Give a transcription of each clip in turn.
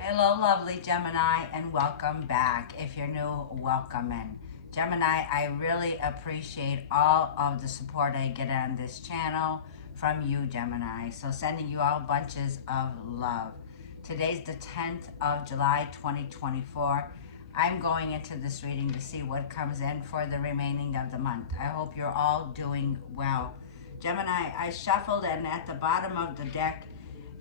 Hello, lovely Gemini, and welcome back. If you're new, welcome in. Gemini, I really appreciate all of the support I get on this channel from you, Gemini. So, sending you all bunches of love. Today's the 10th of July, 2024. I'm going into this reading to see what comes in for the remaining of the month. I hope you're all doing well. Gemini, I shuffled, and at the bottom of the deck,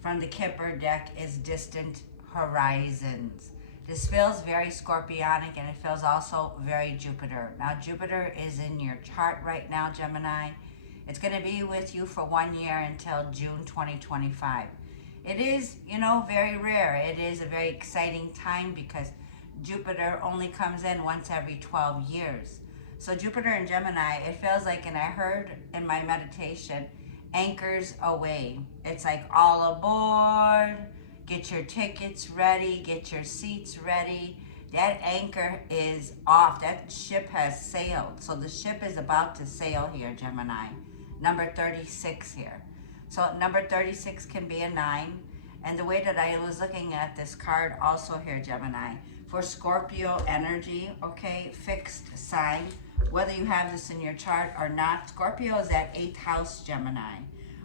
from the Kipper deck, is distant horizons. This feels very scorpionic, and it feels also very Jupiter. Now, Jupiter is in your chart right now, Gemini. It's going to be with you for 1 year until June 2025. It is, very rare. It is a very exciting time because Jupiter only comes in once every 12 years. So Jupiter and Gemini, it feels like, and I heard in my meditation, anchors away. It's like all aboard, get your tickets ready, get your seats ready. That anchor is off. That ship has sailed. So the ship is about to sail here, Gemini. Number 36 here. So number 36 can be a 9. And the way that I was looking at this card also here, Gemini, for Scorpio energy, okay, fixed sign, whether you have this in your chart or not, Scorpio is that 8th house, Gemini,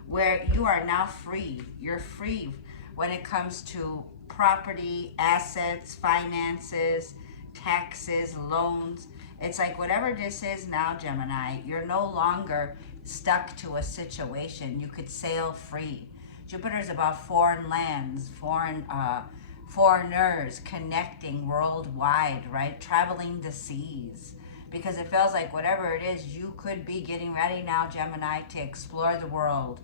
where you are now free. You're free when it comes to property, assets, finances, taxes, loans. It's like whatever this is now, Gemini, you're no longer stuck to a situation. You could sail free. Jupiter is about foreign lands, foreigners connecting worldwide, right? Traveling the seas. Because it feels like whatever it is, you could be getting ready now, Gemini, to explore the world.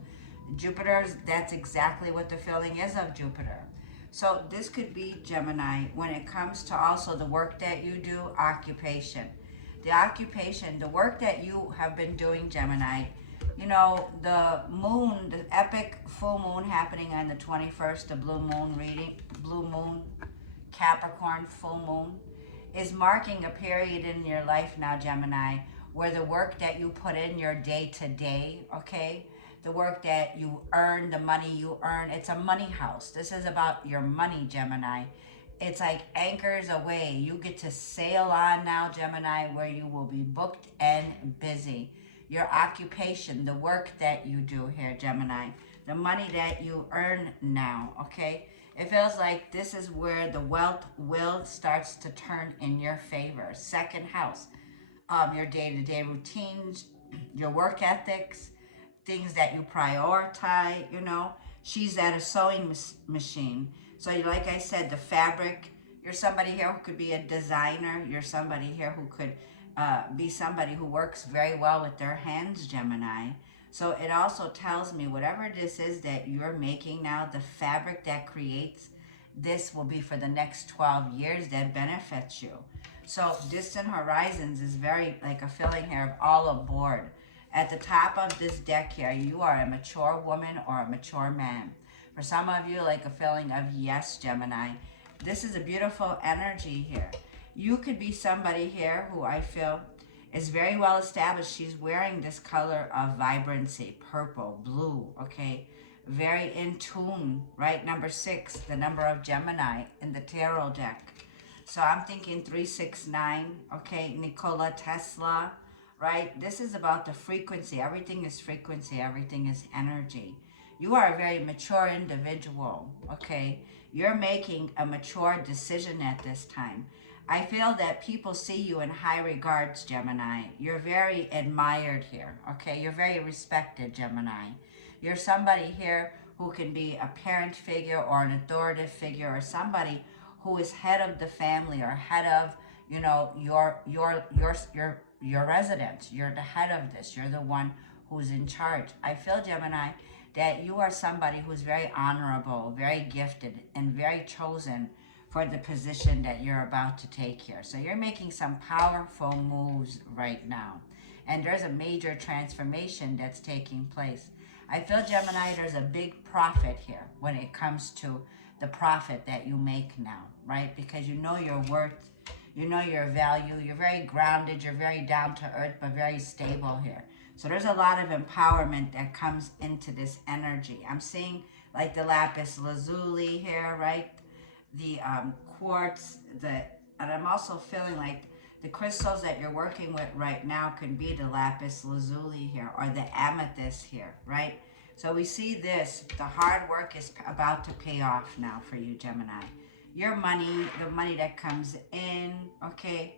Jupiter's, that's exactly what the feeling is of Jupiter. So this could be, Gemini, when it comes to also the work that you do, occupation. The occupation, the work that you have been doing, Gemini, the moon, the epic full moon happening on the 21st, the blue moon, Capricorn full moon, is marking a period in your life now, Gemini, where the work that you put in your day to day, okay, the work that you earn, the money you earn, it's a money house. This is about your money, Gemini. It's like anchors away. You get to sail on now, Gemini, where you will be booked and busy. Your occupation, the work that you do here, Gemini, the money that you earn now, okay? It feels like this is where the wealth will starts to turn in your favor. Second house, your day-to-day routines, your work ethics, things that you prioritize, She's at a sewing machine. So like I said, the fabric, you're somebody here who could be a designer. You're somebody here who could be somebody who works very well with their hands, Gemini. So it also tells me whatever this is that you're making now, the fabric that creates this will be for the next 12 years that benefits you. So distant horizons is very like a feeling here of all aboard. At the top of this deck here, you are a mature woman or a mature man. For some of you, like a feeling of yes, Gemini. This is a beautiful energy here. You could be somebody here who I feel is very well established. She's wearing this color of vibrancy, purple, blue, okay? Very in tune, right? Number 6, the number of Gemini in the tarot deck. So I'm thinking 369, okay? Nikola Tesla, right? This is about the frequency. Everything is frequency. Everything is energy. You are a very mature individual, okay? You're making a mature decision at this time. I feel that people see you in high regards, Gemini. You're very admired here, okay? You're very respected, Gemini. You're somebody here who can be a parent figure or an authoritative figure or somebody who is head of the family or head of, your residence. You're the head of this. You're the one who's in charge. I feel, Gemini, that you are somebody who's very honorable, very gifted, and very chosen for the position that you're about to take here. So you're making some powerful moves right now. And there's a major transformation that's taking place. I feel, Gemini, there's a big profit here when it comes to the profit that you make now, right? Because you know your worth, you know your value, you're very grounded, you're very down to earth, but very stable here. So there's a lot of empowerment that comes into this energy. I'm seeing like the lapis lazuli here, right? the quartz, and I'm also feeling like the crystals that you're working with right now can be the lapis lazuli here or the amethyst here, right? So we see this, the hard work is about to pay off now for you, Gemini. Your money, the money that comes in, okay?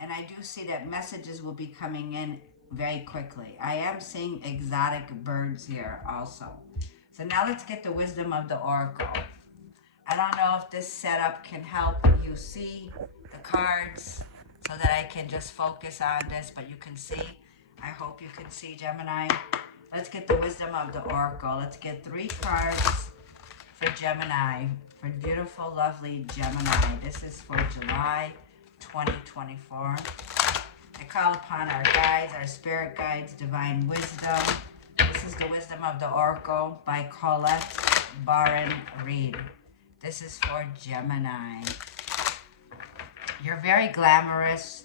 And I do see that messages will be coming in very quickly. I am seeing exotic birds here also. So now let's get the wisdom of the oracle. I don't know if this setup can help you see the cards so that I can just focus on this, but you can see. I hope you can see, Gemini. Let's get the wisdom of the oracle. Let's get 3 cards for Gemini, for beautiful, lovely Gemini. This is for July 2024. I call upon our guides, our spirit guides, divine wisdom. This is the wisdom of the oracle by Colette Baron Reed. This is for Gemini. You're very glamorous.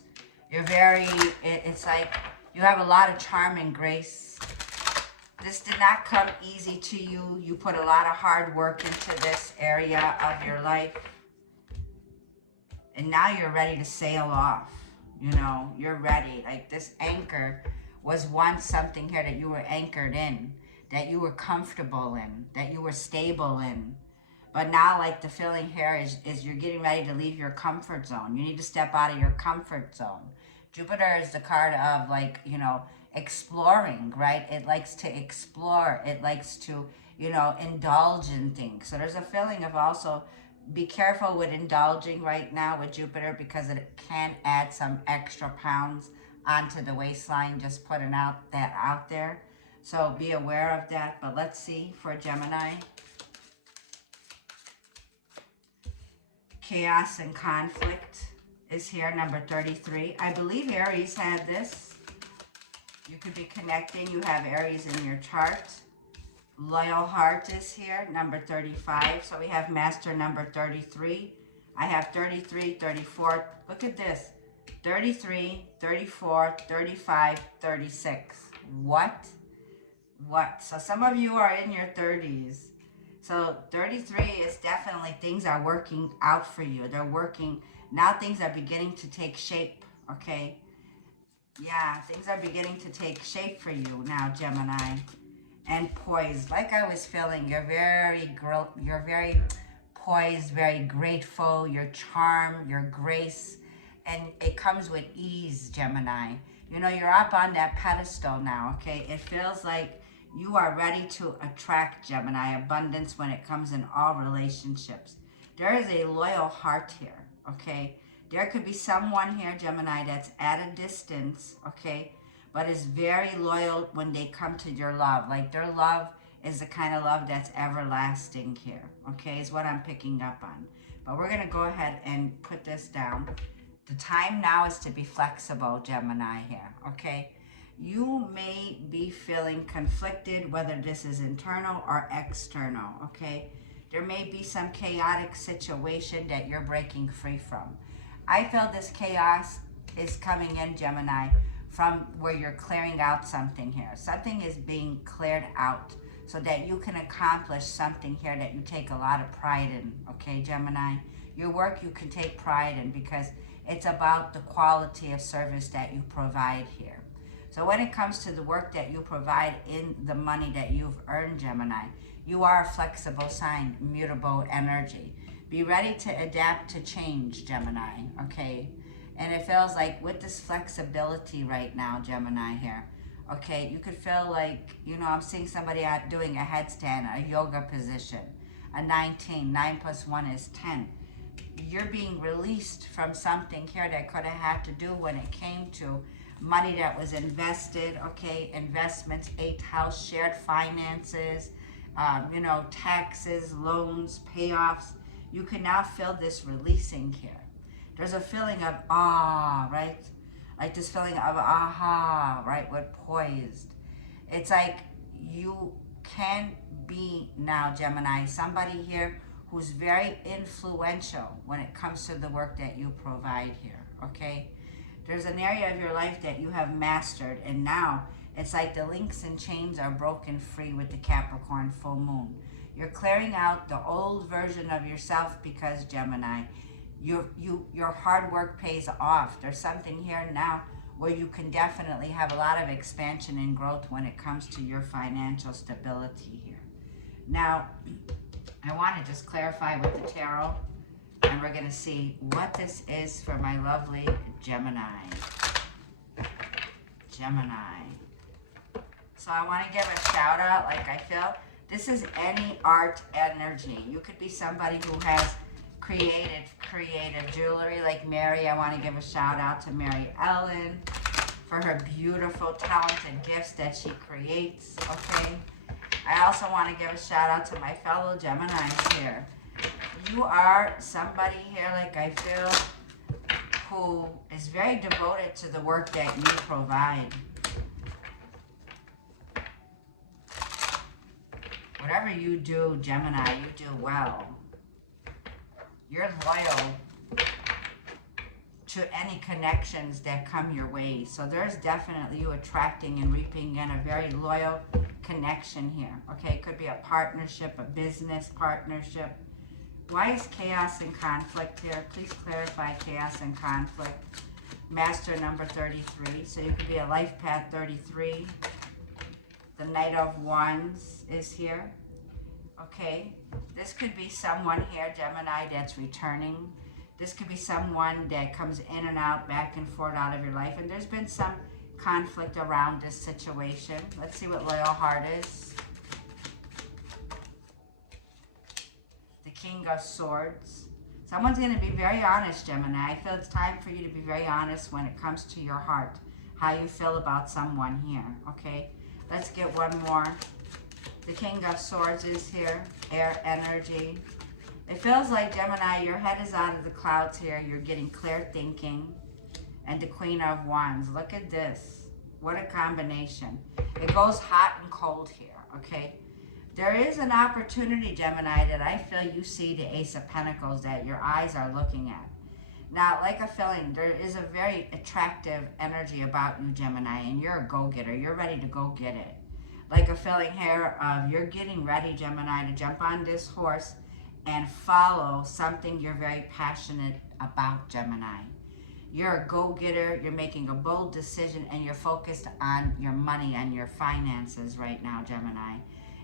You're very, it's like you have a lot of charm and grace. This did not come easy to you. You put a lot of hard work into this area of your life. And now you're ready to sail off. You know, you're ready. Like this anchor was once something here that you were anchored in, that you were comfortable in, that you were stable in. But now, like the feeling here is you're getting ready to leave your comfort zone. You need to step out of your comfort zone. Jupiter is the card of, like, you know, exploring, right? It likes to explore. It likes to, you know, indulge in things. So there's a feeling of also be careful with indulging right now with Jupiter because it can add some extra pounds onto the waistline, just putting that out there. So be aware of that. But let's see for Gemini. Chaos and conflict is here, number 33. I believe Aries had this. You could be connecting. You have Aries in your chart. Loyal heart is here, number 35. So we have master number 33. I have 33, 34. Look at this. 33, 34, 35, 36. What? So some of you are in your 30s. So 33 is definitely things are working out for you. They're working. Now things are beginning to take shape, okay? Yeah, things are beginning to take shape for you now, Gemini. And poised. Like I was feeling, you're very poised, very grateful, your charm, your grace, and it comes with ease, Gemini. You know, you're up on that pedestal now, okay? It feels like you are ready to attract, Gemini, abundance when it comes in all relationships. There is a loyal heart here, okay? There could be someone here, Gemini, that's at a distance, okay, but is very loyal when they come to your love. Like their love is the kind of love that's everlasting here, okay, is what I'm picking up on. But we're going to go ahead and put this down. The time now is to be flexible, Gemini, here, okay? You may be feeling conflicted, whether this is internal or external, okay? There may be some chaotic situation that you're breaking free from. I feel this chaos is coming in, Gemini, from where you're clearing out something here. Something is being cleared out so that you can accomplish something here that you take a lot of pride in, okay, Gemini? Your work you can take pride in because it's about the quality of service that you provide here. So when it comes to the work that you provide in the money that you've earned, Gemini, you are a flexible sign, mutable energy. Be ready to adapt to change, Gemini, okay? And it feels like with this flexibility right now, Gemini here, okay, you could feel like, you know, I'm seeing somebody out doing a headstand, a yoga position, a 19, 9 plus 1 is 10. You're being released from something here that could have had to do when it came to money that was invested, okay, investments, 8th house, shared finances, you know, taxes, loans, payoffs. You can now feel this releasing here. There's a feeling of right? Like this feeling of aha, right, with poised. It's like you can be now, Gemini, somebody here who's very influential when it comes to the work that you provide here, okay? There's an area of your life that you have mastered, and now it's like the links and chains are broken free with the Capricorn full moon. You're clearing out the old version of yourself because, Gemini, your hard work pays off. There's something here now where you can definitely have a lot of expansion and growth when it comes to your financial stability here. Now, I want to just clarify with the tarot, and we're going to see what this is for my lovely Gemini. Gemini. So I want to give a shout out, like I feel this is any art energy. You could be somebody who has creative jewelry like Mary. I want to give a shout out to Mary Ellen for her beautiful, talented gifts that she creates, okay? I also want to give a shout out to my fellow Geminis here. You are somebody here, like I feel, who is very devoted to the work that you provide. Whatever you do, Gemini, you do well. You're loyal to any connections that come your way. So there's definitely you attracting and reaping in a very loyal connection here. Okay, it could be a partnership, a business partnership. Why is chaos and conflict here? Please clarify chaos and conflict. Master number 33. So you could be a life path 33. The Knight of Wands is here. Okay, this could be someone here, Gemini, that's returning. This could be someone that comes in and out, back and forth out of your life. And there's been some conflict around this situation. Let's see what Loyal Heart is. The King of Swords. Someone's going to be very honest, Gemini. I feel it's time for you to be very honest when it comes to your heart, how you feel about someone here, okay? Let's get one more. The King of Swords is here, air energy. It feels like, Gemini, your head is out of the clouds here. You're getting clear thinking. And the Queen of Wands. Look at this. What a combination. It goes hot and cold here, okay? There is an opportunity, Gemini, that I feel you see the Ace of Pentacles that your eyes are looking at. Now, like a feeling, there is a very attractive energy about you, Gemini, and you're a go-getter. You're ready to go get it. Like a feeling here of you're getting ready, Gemini, to jump on this horse and follow something you're very passionate about, Gemini. You're a go-getter, you're making a bold decision, and you're focused on your money and your finances right now, Gemini.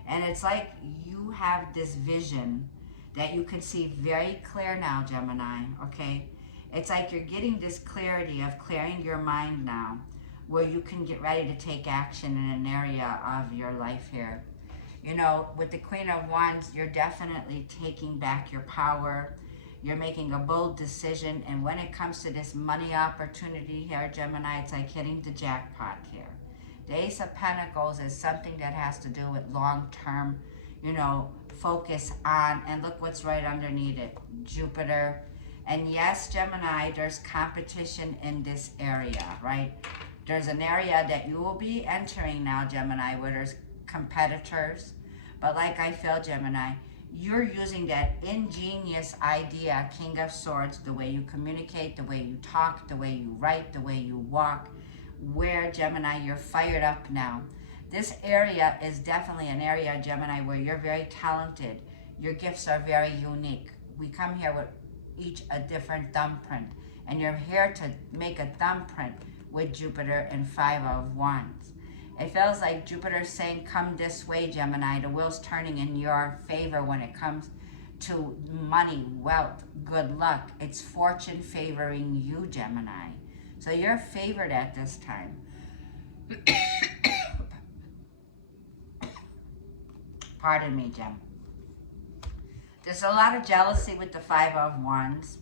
And it's like you have this vision that you can see very clear now, Gemini, okay? It's like you're getting this clarity of clearing your mind now, where you can get ready to take action in an area of your life here. You know, with the Queen of Wands, you're definitely taking back your power. You're making a bold decision. And when it comes to this money opportunity here, Gemini, it's like hitting the jackpot here. The Ace of Pentacles is something that has to do with long-term, you know, focus on, and look what's right underneath it, Jupiter. And yes, Gemini, there's competition in this area, right? There's an area that you will be entering now, Gemini, where there's competitors. But like I feel, Gemini, you're using that ingenious idea, King of Swords, the way you communicate, the way you talk, the way you write, the way you walk, where, Gemini, you're fired up now. This area is definitely an area, Gemini, where you're very talented. Your gifts are very unique. We come here with each a different thumbprint, and you're here to make a thumbprint with Jupiter and Five of Wands. It feels like Jupiter's saying, come this way, Gemini. The wheel's turning in your favor when it comes to money, wealth, good luck. It's fortune favoring you, Gemini. So you're favored at this time. Pardon me, Gem. There's a lot of jealousy with the Five of Wands.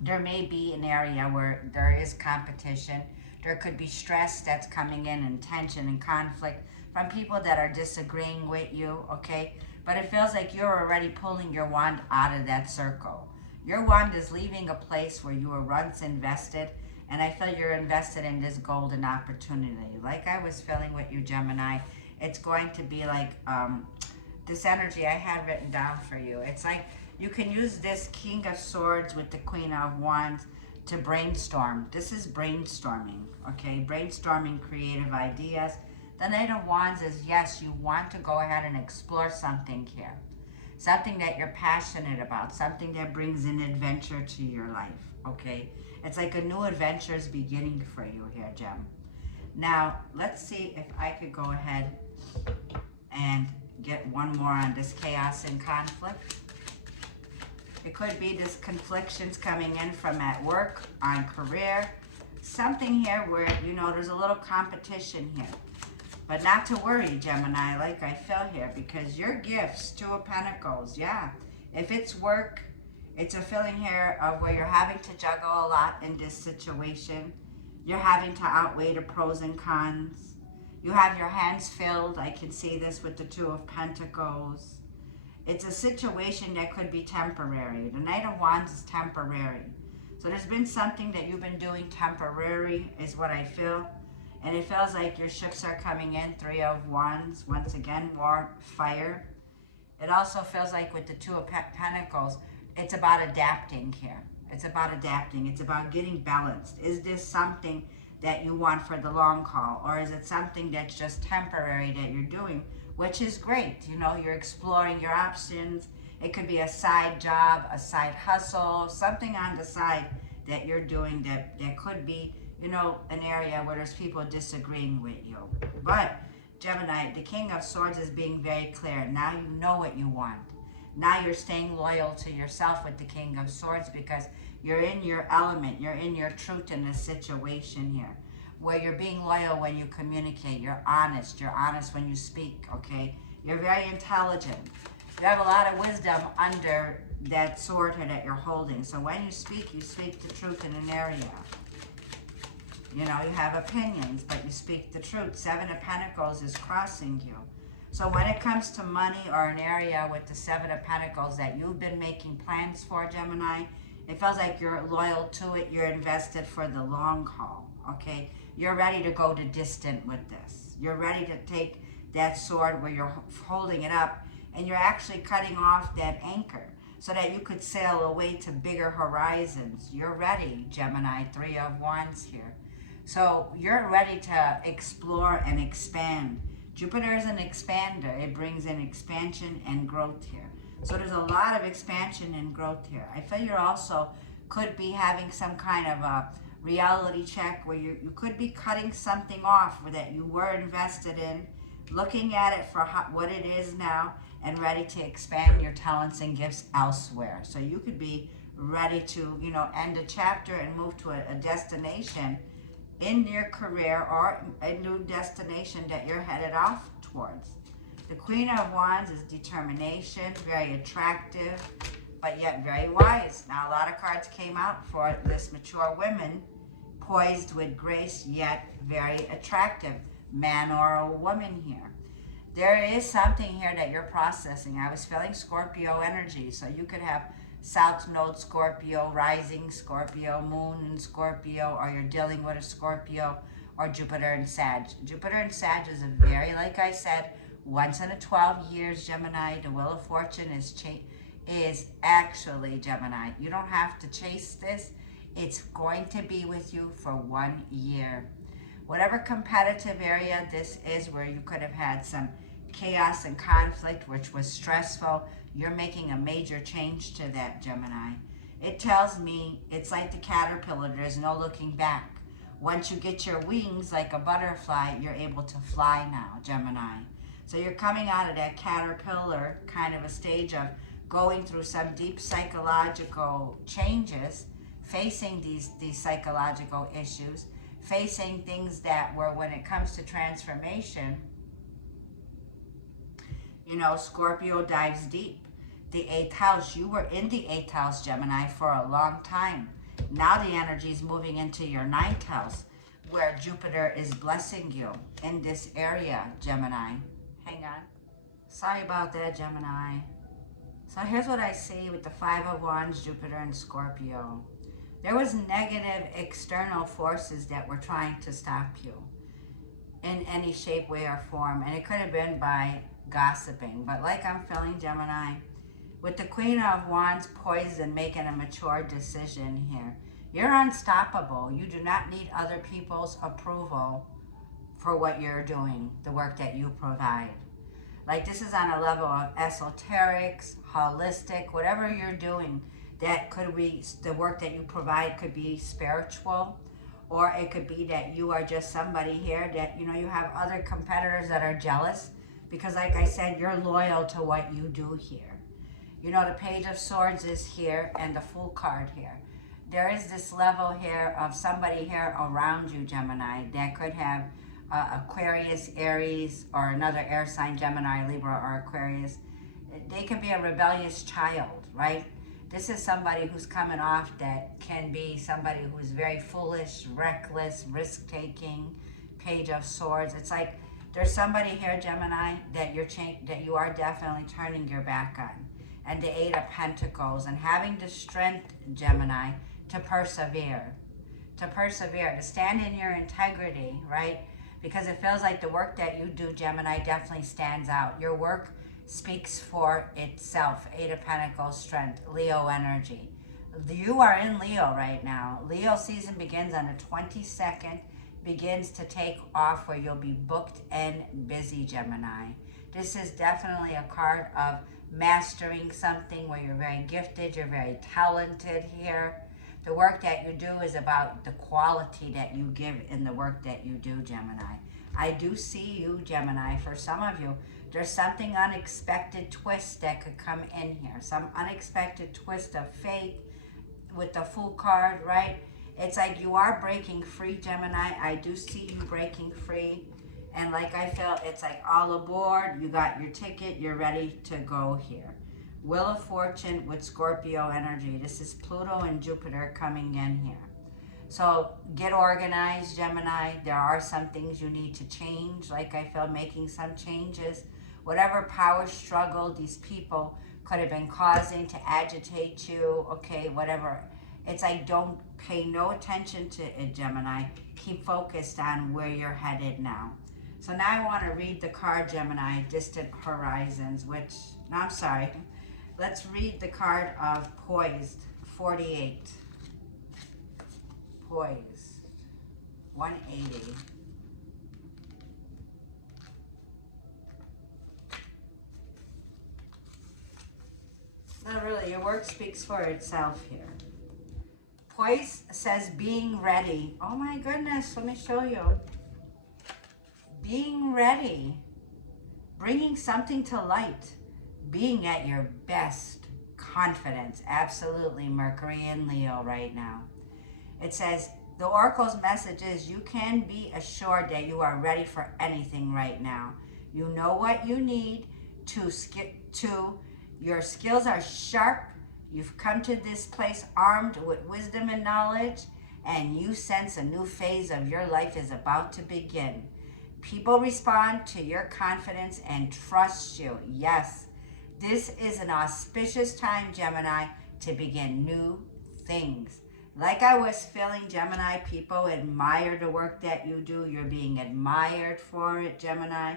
There may be an area where there is competition. There could be stress that's coming in, and tension and conflict from people that are disagreeing with you, okay? But it feels like you're already pulling your wand out of that circle. Your wand is leaving a place where you were once invested, and I feel you're invested in this golden opportunity. Like I was feeling with you, Gemini, it's going to be like this energy I had written down for you. It's like you can use this King of Swords with the Queen of Wands to brainstorm. This is brainstorming, okay? Brainstorming creative ideas. The Knight of Wands is, yes, you want to go ahead and explore something here. something that you're passionate about, something that brings an adventure to your life, okay? It's like a new adventure is beginning for you here, Gem. Now, let's see if I could go ahead and get one more on this chaos and conflict. It could be this conflictions coming in from at work, on career, something here where, you know, there's a little competition here. But not to worry, Gemini, like I feel here, because your gifts, Two of Pentacles, yeah. If it's work, it's a feeling here of where you're having to juggle a lot in this situation. You're having to outweigh the pros and cons. You have your hands filled. I can see this with the Two of Pentacles. It's a situation that could be temporary. The Knight of Wands is temporary. So there's been something that you've been doing temporary is what I feel. And it feels like your ships are coming in. Three of Wands. Once again, more fire. It also feels like with the Two of Pentacles, it's about adapting here. It's about adapting. It's about getting balanced. Is this something that you want for the long haul? Or is it something that's just temporary that you're doing, which is great? You know, you're exploring your options. It could be a side job, a side hustle, something on the side that you're doing that could be, you know, an area where there's people disagreeing with you. But Gemini, the King of Swords is being very clear. Now you know what you want. Now you're staying loyal to yourself with the King of Swords because you're in your element. You're in your truth in this situation here, where you're being loyal when you communicate. You're honest. You're honest when you speak, okay? You're very intelligent. You have a lot of wisdom under that sword here that you're holding. So when you speak the truth in an area. You know, you have opinions, but you speak the truth. Seven of Pentacles is crossing you. So when it comes to money or an area with the Seven of Pentacles that you've been making plans for, Gemini, it feels like you're loyal to it. You're invested for the long haul, okay? You're ready to go to distant with this. You're ready to take that sword where you're holding it up and you're actually cutting off that anchor so that you could sail away to bigger horizons. You're ready, Gemini. Three of Wands here. So you're ready to explore and expand. Jupiter is an expander. It brings in expansion and growth here. So there's a lot of expansion and growth here. I feel you also could be having some kind of a reality check where you could be cutting something off that you were invested in, looking at it for what it is now, and ready to expand your talents and gifts elsewhere. So you could be ready to, you know, end a chapter and move to a destination in your career or a new destination that you're headed off towards. The Queen of Wands is determination, very attractive, but yet very wise. Now, a lot of cards came out for this mature woman, poised with grace, yet very attractive, man or a woman here. There is something here that you're processing. I was feeling Scorpio energy, so you could have South Node Scorpio, rising Scorpio, moon in Scorpio, or you're dealing with a Scorpio, or Jupiter and Sag. Jupiter and Sag is a very, like I said, once in a 12 years, Gemini. The Wheel of Fortune is actually, Gemini, you don't have to chase this. It's going to be with you for 1 year. Whatever competitive area this is where you could have had some chaos and conflict, which was stressful, you're making a major change to that, Gemini. It tells me it's like the caterpillar. There's no looking back. Once you get your wings like a butterfly, you're able to fly now, Gemini. So you're coming out of that caterpillar kind of a stage of going through some deep psychological changes, facing these psychological issues, facing things that were, when it comes to transformation, you know, Scorpio dives deep. The 8th house, you were in the 8th house, Gemini, for a long time. Now the energy is moving into your 9th house, where Jupiter is blessing you in this area, Gemini. Hang on. Sorry about that, Gemini. So here's what I see with the 5 of Wands, Jupiter and Scorpio. There was negative external forces that were trying to stop you in any shape, way, or form. And it could have been by gossiping. But like I'm feeling, Gemini, with the Queen of Wands poised and making a mature decision here, you're unstoppable. You do not need other people's approval for what you're doing, the work that you provide. Like this is on a level of esoterics, holistic, whatever you're doing. That could be the work that you provide could be spiritual, or it could be that you are just somebody here that, you know, you have other competitors that are jealous because, like I said, you're loyal to what you do here. You know, the Page of Swords is here and the Fool card here. There is this level here of somebody here around you, Gemini, that could have Aquarius, Aries, or another air sign, Gemini, Libra, or Aquarius. They can be a rebellious child, right? This is somebody who's coming off that can be somebody who's very foolish, reckless, risk-taking, Page of Swords. It's like there's somebody here, Gemini, that you are definitely turning your back on. And the Eight of Pentacles, and having the strength, Gemini, to persevere, to stand in your integrity, right? Because it feels like the work that you do, Gemini, definitely stands out. Your work speaks for itself. Eight of Pentacles, strength, Leo energy. You are in Leo right now. Leo season begins on the 22nd, begins to take off where you'll be booked and busy, Gemini. This is definitely a card of mastering something where you're very gifted, you're very talented here. The work that you do is about the quality that you give in the work that you do, Gemini. I do see you, Gemini. For some of you, there's something unexpected twist that could come in here. Some unexpected twist of fate with the Fool card, right? It's like you are breaking free, Gemini. I do see you breaking free. And like I felt, it's like all aboard. You got your ticket. You're ready to go here. Wheel of Fortune with Scorpio energy. This is Pluto and Jupiter coming in here. So get organized, Gemini. There are some things you need to change. Like I felt, making some changes. Whatever power struggle these people could have been causing to agitate you, okay, whatever. It's like don't pay no attention to it, Gemini. Keep focused on where you're headed now. So now I want to read the card, Gemini, Distant Horizons, which, no, I'm sorry. Let's read the card of Poised, 48. Poised, 180. No, really, your work speaks for itself here. Poised says being ready. Oh my goodness, let me show you. Being ready, bringing something to light, being at your best, confidence, absolutely, Mercury and Leo right now. It says, the Oracle's message is you can be assured that you are ready for anything right now. You know what you need to skip to. Your skills are sharp. You've come to this place armed with wisdom and knowledge, and you sense a new phase of your life is about to begin. People respond to your confidence and trust you. Yes, this is an auspicious time, Gemini, to begin new things. Like I was feeling, Gemini, people admire the work that you do. You're being admired for it, Gemini.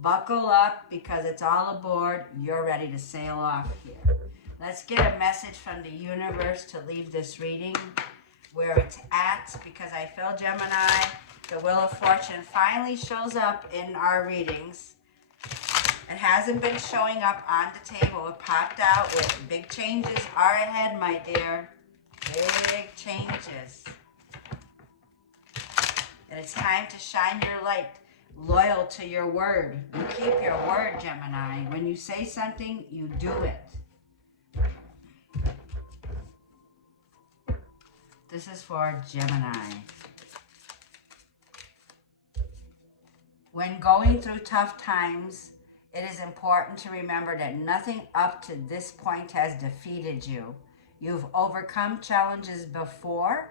Buckle up because it's all aboard. You're ready to sail off here. Let's get a message from the universe to leave this reading where it's at, because I feel, Gemini, the Wheel of Fortune finally shows up in our readings. It hasn't been showing up on the table. It popped out with big changes are ahead, my dear. Big changes. And it's time to shine your light. Loyal to your word. You keep your word, Gemini. When you say something, you do it. This is for Gemini. When going through tough times, it is important to remember that nothing up to this point has defeated you. You've overcome challenges before.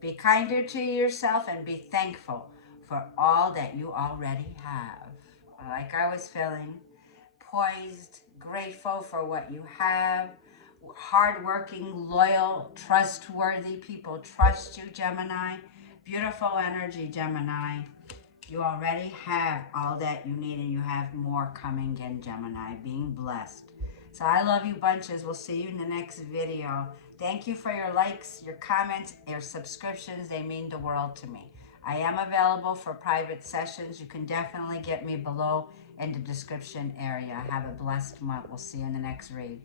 Be kinder to yourself and be thankful for all that you already have. Like I was feeling, poised, grateful for what you have, hardworking, loyal, trustworthy people trust you, Gemini. Beautiful energy, Gemini. You already have all that you need, and you have more coming in, Gemini. Being blessed. So I love you bunches. We'll see you in the next video. Thank you for your likes, your comments, your subscriptions. They mean the world to me. I am available for private sessions. You can definitely get me below in the description area. Have a blessed month. We'll see you in the next read.